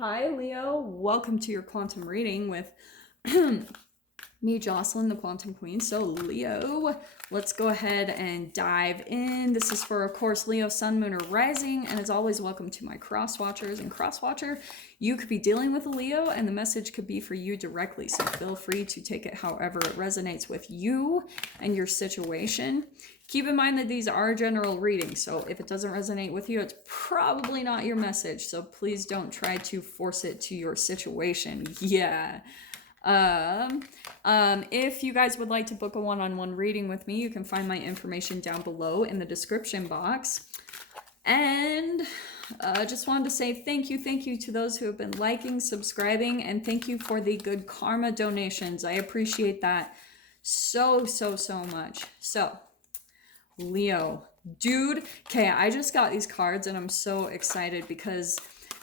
Hi, Leo. Welcome to your quantum reading with me, Jocelyn, the Quantum Queen. So, Leo, let's go ahead and dive in. This is for, of course, Leo, Sun, Moon, or Rising. And as always, welcome to my cross watchers. And cross watcher, you could be dealing with a Leo, and the message could be for you directly. So, feel free to take it however it resonates with you and your situation. Keep in mind that these are general readings, so if it doesn't resonate with you, it's probably not your message. So please don't try to force it to your situation. Yeah. If you guys would like to book a one-on-one reading with me, you can find my information down below in the description box. And I just wanted to say thank you to those who have been liking, subscribing, and thank you for the good karma donations. I appreciate that so much. So, Leo, dude. Okay, I just got these cards and I'm so excited because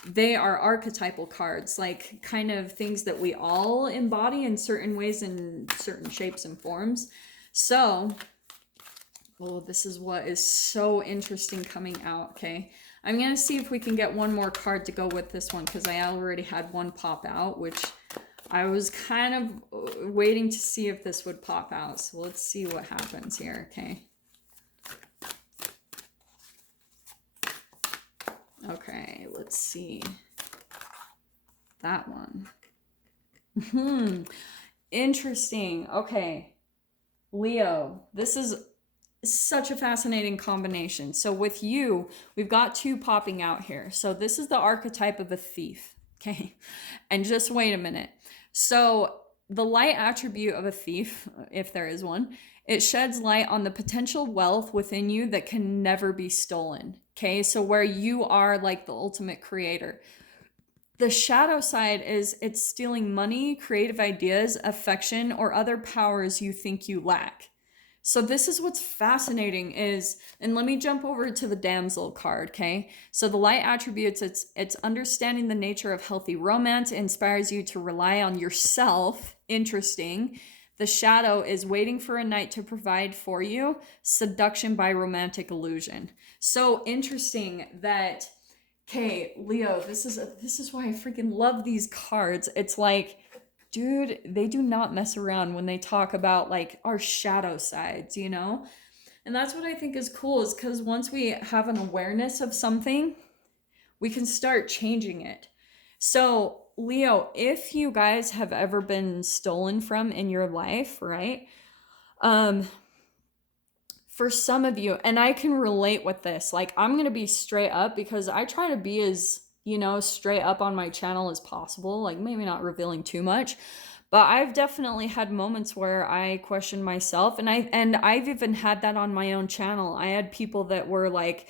they are archetypal cards, like kind of things that we all embody in certain ways and certain shapes and forms. So, oh, this is what is so interesting coming out. Okay, I'm gonna see if we can get one more card to go with this one because I already had one pop out, which I was kind of waiting to see if this would pop out. So let's see what happens here. Okay. Okay, let's see. That one. Interesting. Okay. Leo, this is such a fascinating combination. So with you, we've got two popping out here. So this is the archetype of a thief. Okay. And just wait a minute. So the light attribute of a thief, if there is one, it sheds light on the potential wealth within you that can never be stolen. Okay, so where you are like the ultimate creator. The shadow side is it's stealing money, creative ideas, affection, or other powers you think you lack. So this is what's fascinating is, and let me jump over to the damsel card, okay? So the light attributes, it's understanding the nature of healthy romance, inspires you to rely on yourself. Interesting. The shadow is waiting for a knight to provide for you, seduction by romantic illusion. So interesting that, okay, Leo, this is why I freaking love these cards. It's like, dude, they do not mess around when they talk about like our shadow sides, you know? And that's what I think is cool, is because once we have an awareness of something, we can start changing it. So, Leo, if you guys have ever been stolen from in your life, right? For some of you, and I can relate with this, like I'm going to be straight up because I try to be as, straight up on my channel as possible, like maybe not revealing too much, but I've definitely had moments where I questioned myself, and I've even had that on my own channel. I had people that were like,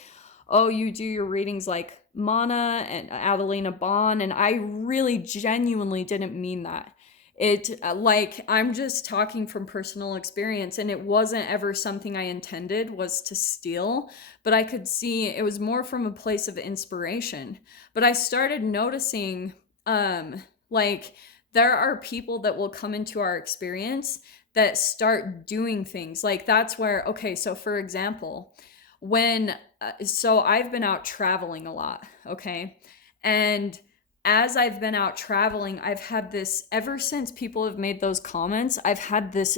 "Oh, you do your readings like Mana and Adelina Bond," and I really genuinely didn't mean that. It like I'm just talking from personal experience, and it wasn't ever something I intended was to steal, but I could see it was more from a place of inspiration. But I started noticing like there are people that will come into our experience that start doing things like that's where, okay, so for example, when so I've been out traveling a lot, okay? And as I've been out traveling, I've had this, ever since people have made those comments, I've had this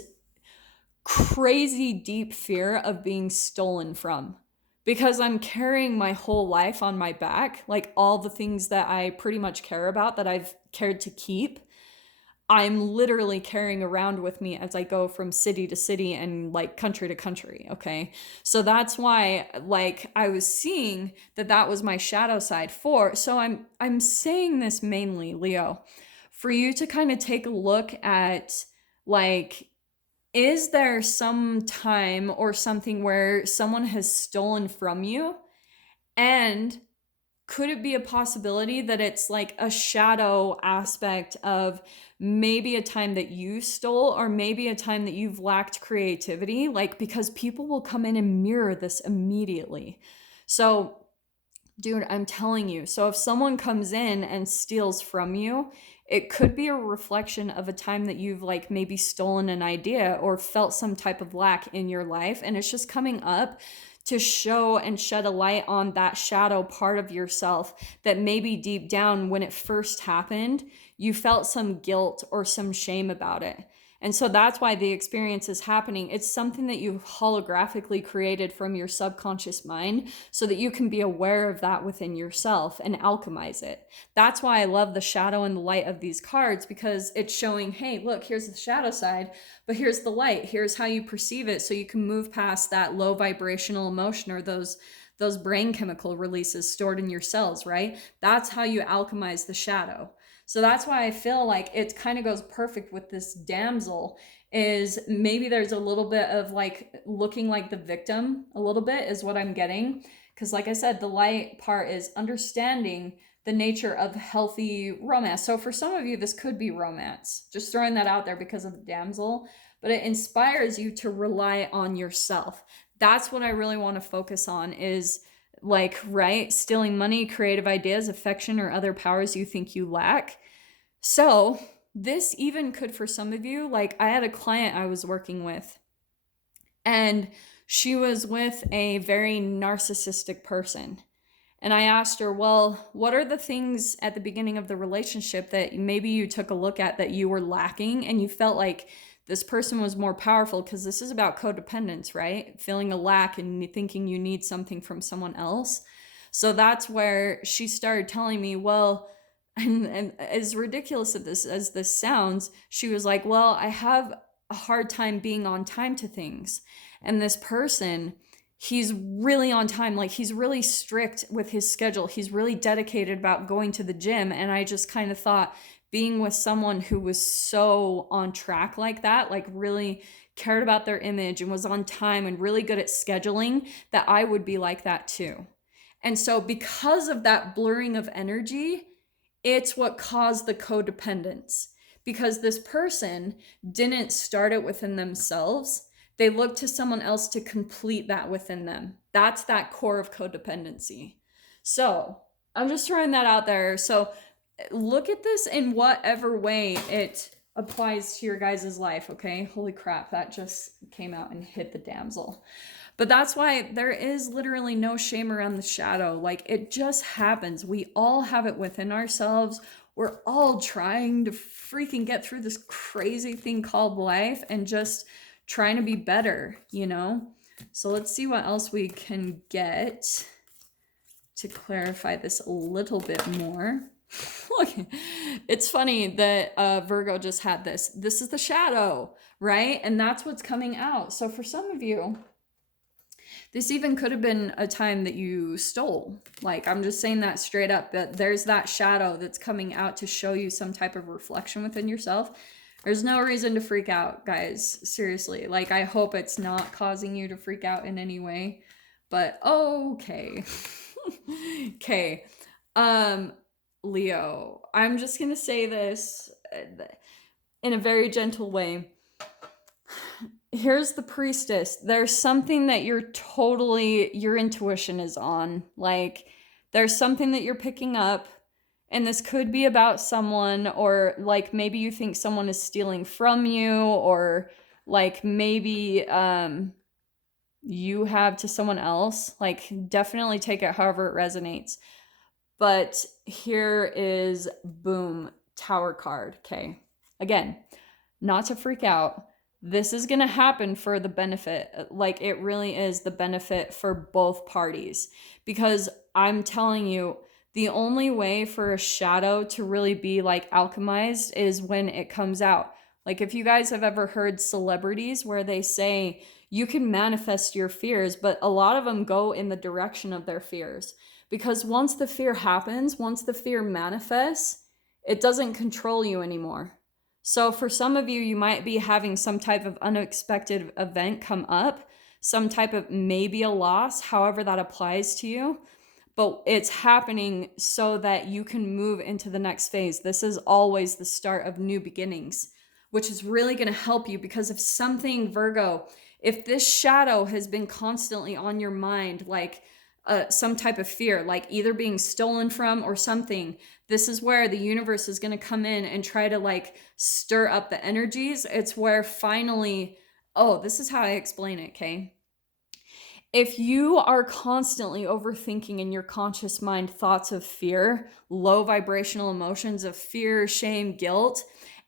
crazy deep fear of being stolen from, because I'm carrying my whole life on my back, like all the things that I pretty much care about that I've cared to keep. I'm literally carrying around with me as I go from city to city and like country to country, okay? So that's why like I was seeing that was my shadow side for. So I'm saying this mainly, Leo, for you to kind of take a look at like, is there some time or something where someone has stolen from you? And could it be a possibility that it's like a shadow aspect of maybe a time that you stole, or maybe a time that you've lacked creativity? Like, because people will come in and mirror this immediately. So, dude, I'm telling you. So if someone comes in and steals from you, it could be a reflection of a time that you've like maybe stolen an idea or felt some type of lack in your life. And it's just coming up to show and shed a light on that shadow part of yourself that maybe deep down when it first happened, you felt some guilt or some shame about it. And so that's why the experience is happening. It's something that you've holographically created from your subconscious mind so that you can be aware of that within yourself and alchemize it. That's why I love the shadow and the light of these cards, because it's showing, hey, look, here's the shadow side, but here's the light. Here's how you perceive it so you can move past that low vibrational emotion or those brain chemical releases stored in your cells, right? That's how you alchemize the shadow. So that's why I feel like it kind of goes perfect with this damsel, is maybe there's a little bit of like looking like the victim a little bit is what I'm getting. Because like I said, the light part is understanding the nature of healthy romance. So for some of you, this could be romance. Just throwing that out there because of the damsel. But it inspires you to rely on yourself. That's what I really want to focus on, is like, right, stealing money, creative ideas, affection, or other powers you think you lack. So this even could, for some of you, like I had a client I was working with, and she was with a very narcissistic person. And I asked her, well, what are the things at the beginning of the relationship that maybe you took a look at that you were lacking and you felt like this person was more powerful? Because this is about codependence, right? Feeling a lack and thinking you need something from someone else. So that's where she started telling me, well, and as ridiculous as this sounds, she was like, well, I have a hard time being on time to things. And this person, he's really on time. Like, he's really strict with his schedule. He's really dedicated about going to the gym. And I just kind of thought, being with someone who was so on track like that, like really cared about their image and was on time and really good at scheduling, that I would be like that too. And so because of that blurring of energy, it's what caused the codependence, because this person didn't start it within themselves. They looked to someone else to complete that within them. That's that core of codependency. So I'm just throwing that out there. So look at this in whatever way it applies to your guys' life, okay? Holy crap, that just came out and hit the damsel. But that's why there is literally no shame around the shadow. Like, it just happens. We all have it within ourselves. We're all trying to freaking get through this crazy thing called life and just trying to be better, you know? So let's see what else we can get to clarify this a little bit more. Look, it's funny that Virgo just had this. This is the shadow, right? And that's what's coming out. So for some of you, this even could have been a time that you stole. Like, I'm just saying that straight up, that there's that shadow that's coming out to show you some type of reflection within yourself. There's no reason to freak out, guys. Seriously. Like, I hope it's not causing you to freak out in any way. But, okay. Okay. Leo, I'm just going to say this in a very gentle way. Here's the priestess. There's something that your intuition is on. Like, there's something that you're picking up, and this could be about someone, or like maybe you think someone is stealing from you, or like maybe you have to someone else. Like, definitely take it however it resonates. But here is, boom, Tower card. Okay. Again, not to freak out. This is going to happen for the benefit. Like, it really is the benefit for both parties. Because I'm telling you, the only way for a shadow to really be like alchemized is when it comes out. Like, if you guys have ever heard celebrities where they say you can manifest your fears, but a lot of them go in the direction of their fears. Because once the fear happens, once the fear manifests, it doesn't control you anymore. So for some of you, you might be having some type of unexpected event come up, some type of maybe a loss, however that applies to you. But it's happening so that you can move into the next phase. This is always the start of new beginnings, which is really going to help you, because if something, Virgo, if this shadow has been constantly on your mind, like some type of fear, like either being stolen from or something, this is where the universe is going to come in and try to like stir up the energies. It's where finally, oh, this is how I explain it, okay? If you are constantly overthinking in your conscious mind thoughts of fear, low vibrational emotions of fear, shame, guilt,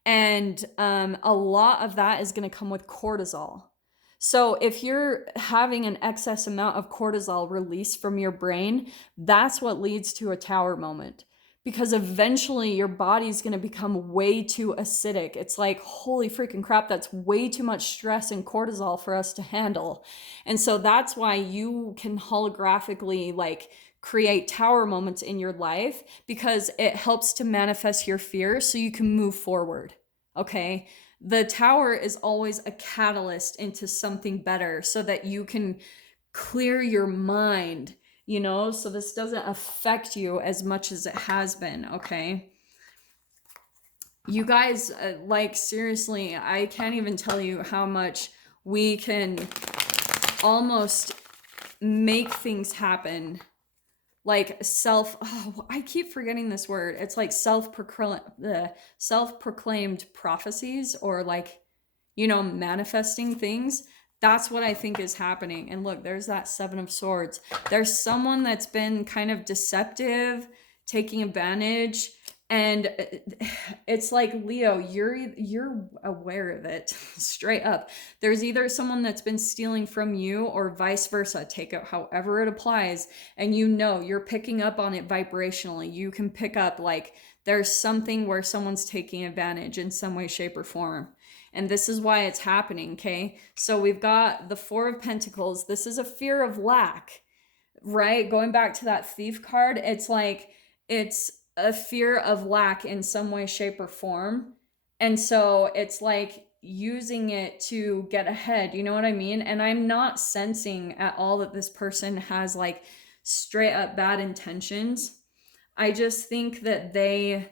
and a lot of that is going to come with cortisol. So if you're having an excess amount of cortisol released from your brain, that's what leads to a tower moment. Because eventually your body's going to become way too acidic. It's like, holy freaking crap, that's way too much stress and cortisol for us to handle. And so that's why you can holographically like create tower moments in your life, because it helps to manifest your fear so you can move forward. Okay? The tower is always a catalyst into something better so that you can clear your mind, you know, so this doesn't affect you as much as it has been. Okay? You guys, like, seriously, I can't even tell you how much we can almost make things happen. Like I keep forgetting this word. It's like self-proclaimed prophecies, or like, you know, manifesting things. That's what I think is happening. And look, there's that 7 of Swords. There's someone that's been kind of deceptive, taking advantage, and it's like, Leo, you're aware of it. Straight up. There's either someone that's been stealing from you or vice versa. Take it however it applies, and you know you're picking up on it vibrationally. You can pick up like there's something where someone's taking advantage in some way, shape, or form. And this is why it's happening. Okay, so we've got the 4 of Pentacles. This is a fear of lack, right? Going back to that Thief card, it's like it's a fear of lack in some way, shape, or form. And so it's like using it to get ahead, you know what I mean? And I'm not sensing at all that this person has like straight up bad intentions. I just think that they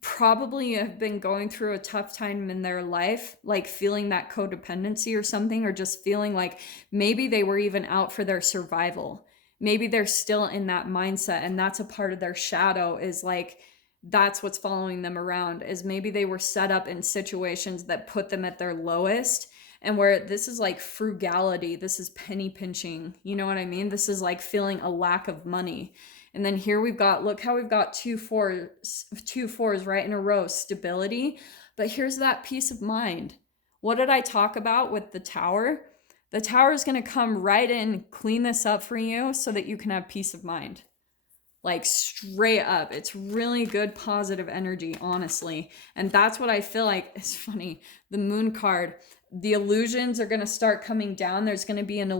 probably have been going through a tough time in their life, like feeling that codependency or something, or just feeling like maybe they were even out for their survival. Maybe they're still in that mindset, and that's a part of their shadow, is like that's what's following them around, is maybe they were set up in situations that put them at their lowest, and where this is like frugality, this is penny pinching, you know what I mean? This is like feeling a lack of money. And then here we've got, look how we've got two fours right in a row, stability. But here's that peace of mind. What did I talk about with the tower? The tower is going to come right in, clean this up for you so that you can have peace of mind. Like straight up. It's really good positive energy, honestly. And that's what I feel like. It's funny. The moon card, the illusions are going to start coming down. There's going to be an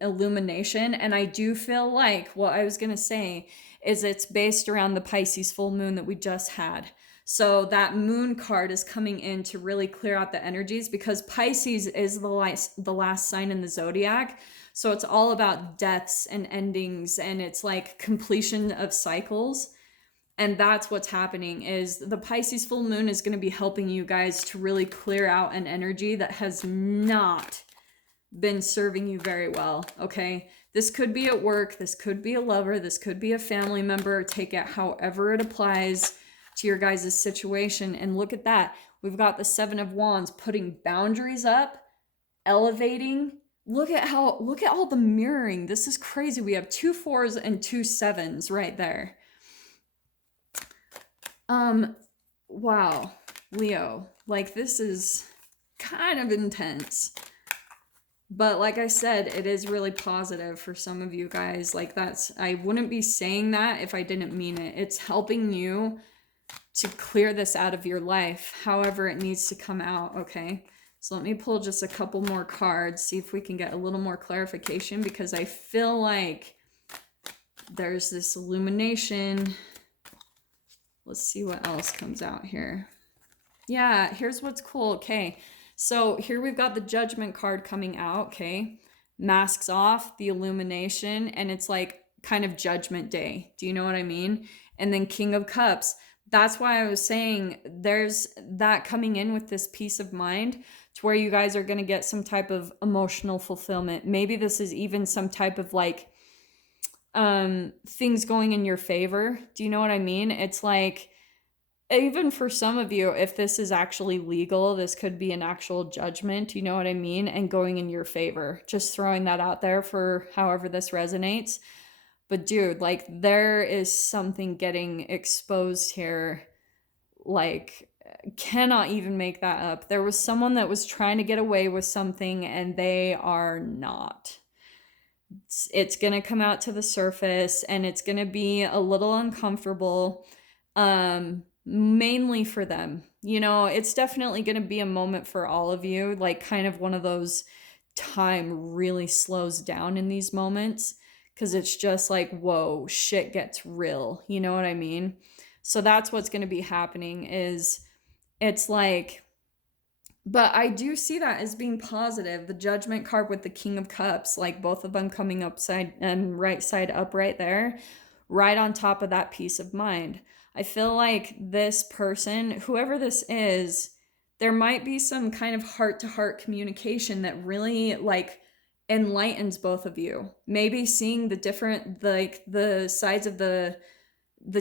illumination. And I do feel like what I was going to say is it's based around the Pisces full moon that we just had. So that moon card is coming in to really clear out the energies, because Pisces is the last sign in the zodiac. So it's all about deaths and endings, and it's like completion of cycles. And that's what's happening, is the Pisces full moon is going to be helping you guys to really clear out an energy that has not been serving you very well. Okay, this could be at work, this could be a lover, this could be a family member. Take it however it applies to your guys' situation. And look at that, we've got the 7 of Wands, putting boundaries up, elevating. Look at all the mirroring. This is crazy. We have 2 4s and 2 7s right there. Wow, Leo, like this is kind of intense. But like I said, it is really positive for some of you guys. Like I wouldn't be saying that if I didn't mean it. It's helping you to clear this out of your life, however it needs to come out, okay? So let me pull just a couple more cards, see if we can get a little more clarification, because I feel like there's this illumination. Let's see what else comes out here. Yeah, here's what's cool. Okay, so here we've got the Judgment card coming out, okay? Masks off, the illumination, and it's like kind of Judgment Day. Do you know what I mean? And then King of Cups. That's why I was saying there's that coming in with this peace of mind, to where you guys are going to get some type of emotional fulfillment. Maybe this is even some type of like things going in your favor. Do you know what I mean? It's like even for some of you, if this is actually legal, this could be an actual judgment, you know what I mean? And going in your favor. Just throwing that out there for however this resonates. But dude, like there is something getting exposed here. Like, cannot even make that up. There was someone that was trying to get away with something and they are not. It's going to come out to the surface and it's going to be a little uncomfortable, mainly for them. You know, it's definitely going to be a moment for all of you, like kind of one of those time really slows down in these moments because it's just like, whoa, shit gets real. You know what I mean? So that's what's going to be happening is it's like, but I do see that as being positive. The Judgment card with the King of Cups, like both of them coming upside and right side up right there, right on top of that peace of mind. I feel like this person, whoever this is, there might be some kind of heart-to-heart communication that really like enlightens both of you. Maybe seeing the different, like the sides of the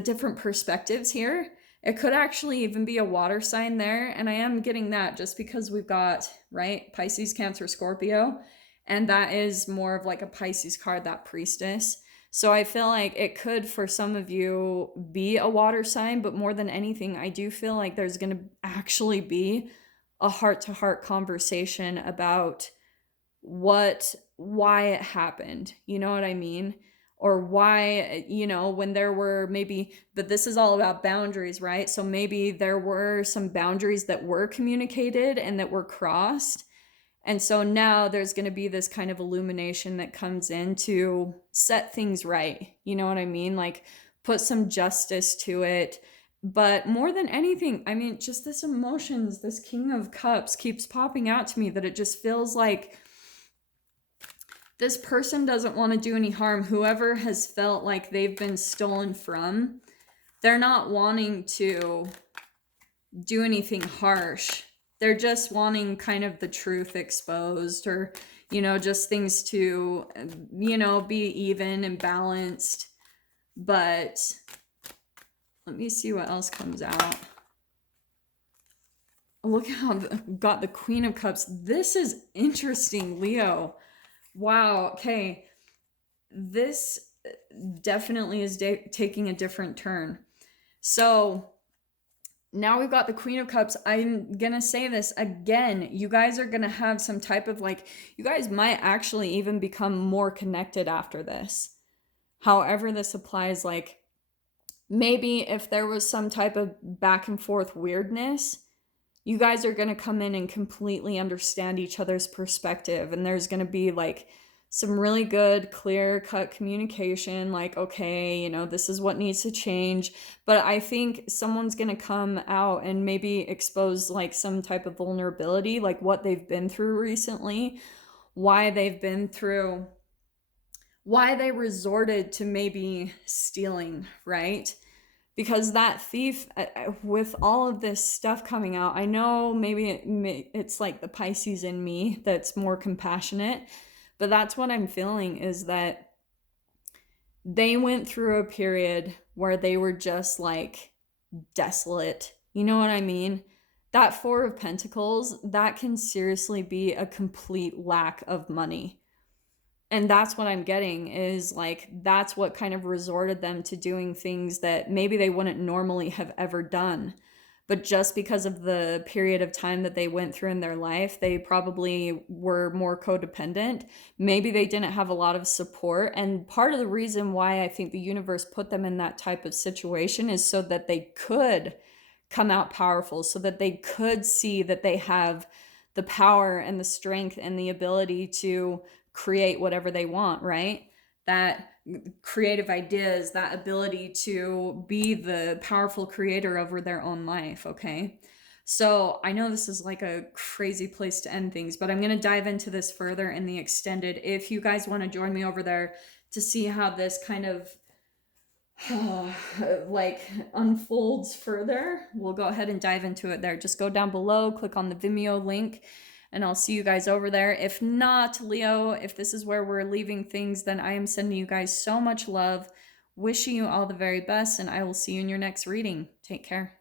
different perspectives here. It could actually even be a water sign there. And I am getting that just because we've got, right, Pisces, Cancer, Scorpio. And that is more of like a Pisces card, that priestess. So I feel like it could, for some of you, be a water sign. But more than anything, I do feel like there's going to actually be a heart-to-heart conversation about why it happened. You know what I mean? Or why, you know, when there were maybe, but this is all about boundaries, right? So maybe there were some boundaries that were communicated and that were crossed. And so now there's going to be this kind of illumination that comes in to set things right. You know what I mean? Like put some justice to it. But more than anything, I mean, just this emotions, this King of Cups keeps popping out to me that it just feels like this person doesn't want to do any harm. Whoever has felt like they've been stolen from, they're not wanting to do anything harsh. They're just wanting kind of the truth exposed, or, you know, just things to, you know, be even and balanced. But let me see what else comes out. Look how got the Queen of Cups. This is interesting, Leo. Wow. Okay. This definitely is taking a different turn. So now we've got the Queen of Cups. I'm going to say this again. You guys are going to have some type of like, you guys might actually even become more connected after this. However this applies, like maybe if there was some type of back and forth weirdness, you guys are going to come in and completely understand each other's perspective. And there's going to be like some really good, clear cut communication. Like, okay, you know, this is what needs to change. But I think someone's going to come out and maybe expose like some type of vulnerability, like what they've been through recently, why they've been through, why they resorted to maybe stealing, right? Because that thief, with all of this stuff coming out, I know maybe it's like the Pisces in me that's more compassionate, but that's what I'm feeling, is that they went through a period where they were just like desolate. You know what I mean? That Four of Pentacles, that can seriously be a complete lack of money. And that's what I'm getting, is like that's what kind of resorted them to doing things that maybe they wouldn't normally have ever done. But just because of the period of time that they went through in their life, they probably were more codependent. Maybe they didn't have a lot of support. And part of the reason why I think the universe put them in that type of situation is so that they could come out powerful, so that they could see that they have the power and the strength and the ability to create whatever they want, right? That creative ideas, that ability to be the powerful creator over their own life, okay? So I know this is like a crazy place to end things, but I'm going to dive into this further in the extended. If you guys want to join me over there to see how this kind of like unfolds further, we'll go ahead and dive into it there. Just go down below, click on the Vimeo link, and I'll see you guys over there. If not, Leo, if this is where we're leaving things, then I am sending you guys so much love, wishing you all the very best, and I will see you in your next reading. Take care.